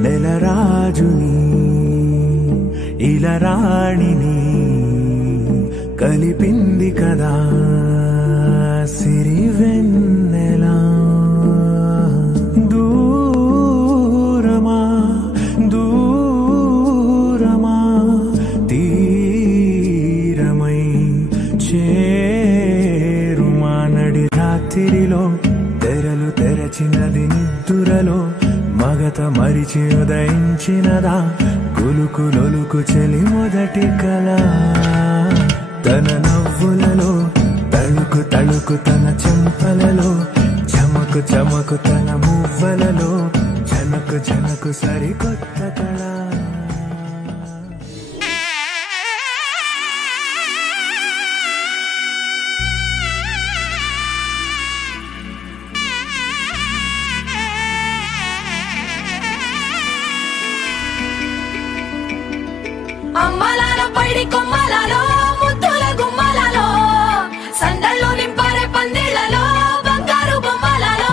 నెలరాజుని ఇలరాణిని కలిపింది కదా సిరివెన్నెలా దూరమా దూరమా తీరమై చేరుమా నడి రాత్రిలో తెరలు తెరచినది నిద్దురలో మగత మరిచి ఉదయించినదా కులుకు లొలుకు చెలి మొదటి కళ తన నవ్వులలో తళుకు తళుకు తన చెంపలలో చమకు చమకు తన మువ్వలలో జనకు జనకు సరికొత్త కళ అమ్మలాల పైడి కొమ్మలలో ముద్దుల గుమ్మలలో సందళ్ళు నింపారే పందిళ్లలో బంగారు బొమ్మలలో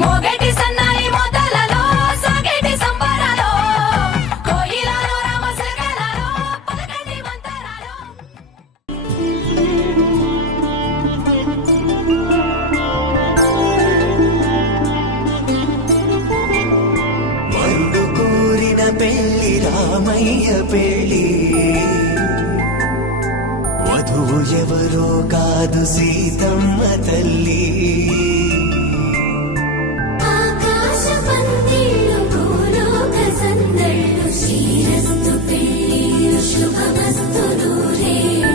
మోగేటి సన్నాయి మొదలలో సాగేటి సంబరాలో కోయిలలో రామశకలలో పలకండి మంతరాలో వరుడు కోరిన పెళ్లి రామయ్య పెళ్లి వధువు ఎవరో కాదు సీతమ్మ తల్లి ఆకాశ పందిళ్ళు భూలోక సందళ్ళు శ్రీరస్తు పెళ్లిళ్ళు శుభమస్తు నూరేళ్ళు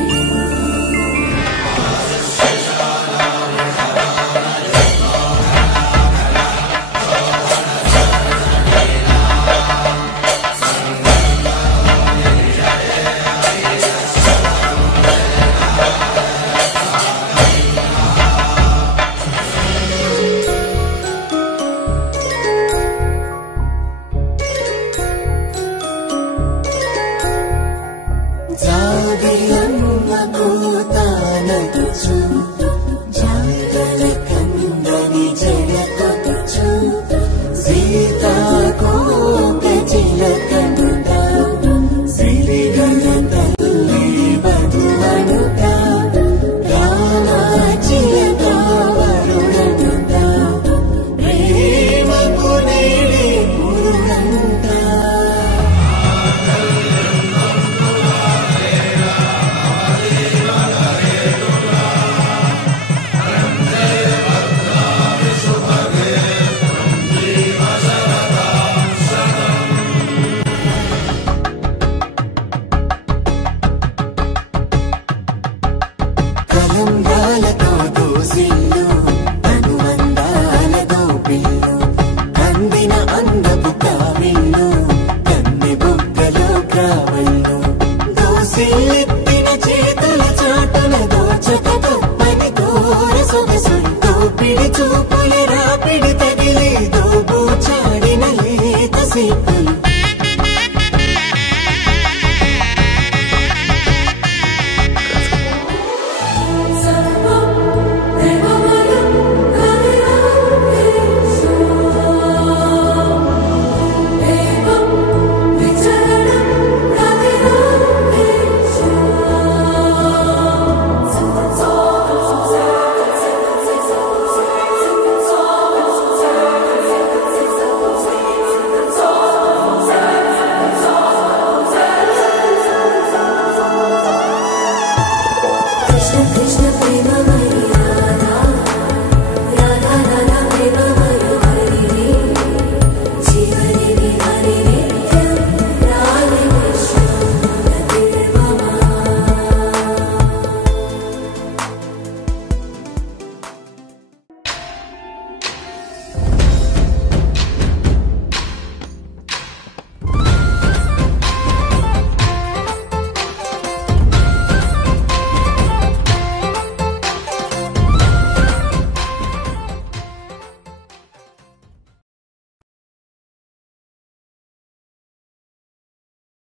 దోర సొగసుతో పిడి చూపుల రాపిడి తగిలి దోబూచాడిన లేత సిగ్గు